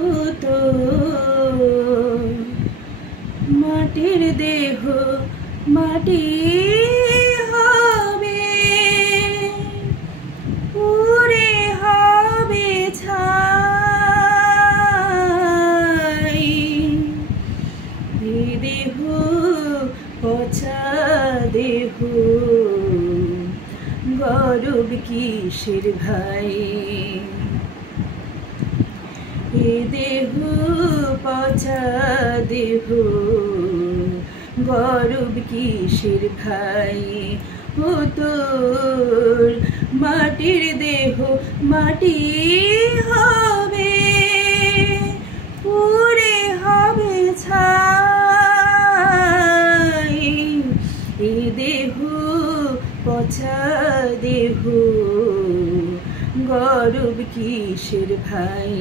ও তো মাটির দেহ মাটি হবে, পুড়ে হবে ছাই। এ দেহ পচা দেহ, গরব কিসের ভাই? এ দেহ পচা দেহ, গরব কিসের ভাই? ও তোর মাটির দেহ মাটি হবে, পুড়ে হবে ছাই। এ দেহ পচা দেহ, গরব কিসের ভাই?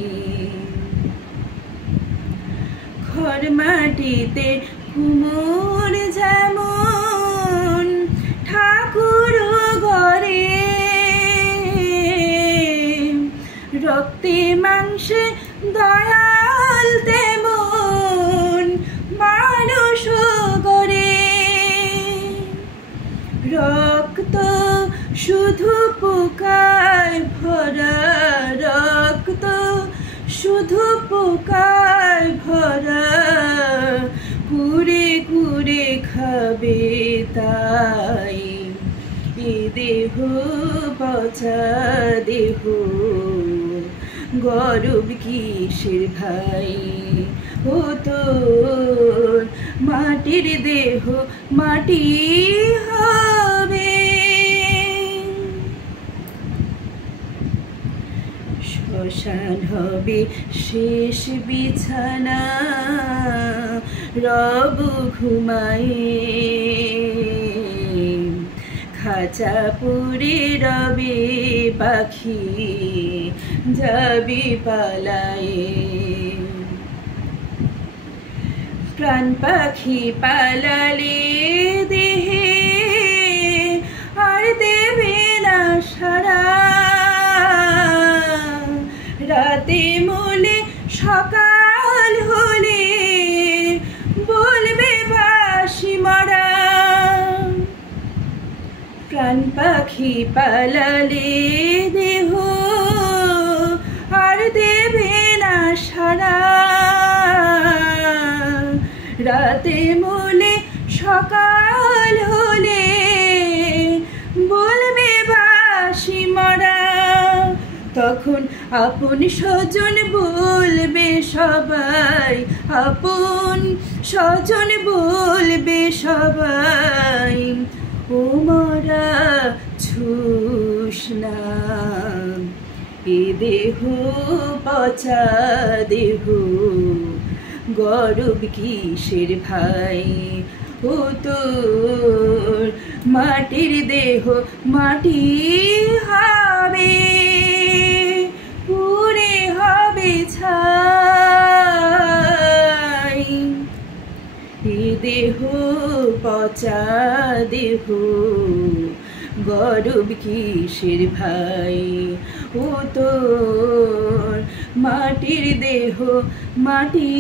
খড় মাটিতে কুমোর যেমন ঠাকুর গড়ে, রক্তে মাংসে দয়াল তেমন মানুষ গড়ে। রক্ত শুধু পোকায় ভরা, রক্ত শুধু পোকায় ভরা, কুড়ে কুড়ে খাবে তাই। এ দেহ পচা দেহ, গরব কিসের ভাই? ও তোর মাটির দেহ মাটি হবে। শ্মশান হবে শেষ বিছানা, রব ঘুমায়ে খাঁচা পুরে রবে পাখি, যাবি পালায়ে। প্রাণ পাখি পালালে দেহে আর দেবে না সারা, রাতে মলে সকাল হলে বলবে বাসি মরা। প্রাণ পাখি পালালে দেহ আর দেবে না সারা, রাতে মলে সকাল হলে বলবে বাসি মরা। তখন আপন স্বজন বলবে সবাই, আপন স্বজন বলবে সবাই, ও মরা ছুস না। এ দেহ পচা দেহ, গরব কিসের ভাই? ও তোর মাটির দেহ মাটি হবে, পুড়ে হবে ছাই। এ দেহ পচা দেহ, গরব কিসের ভাই? ও তোর মাটির দেহ মাটি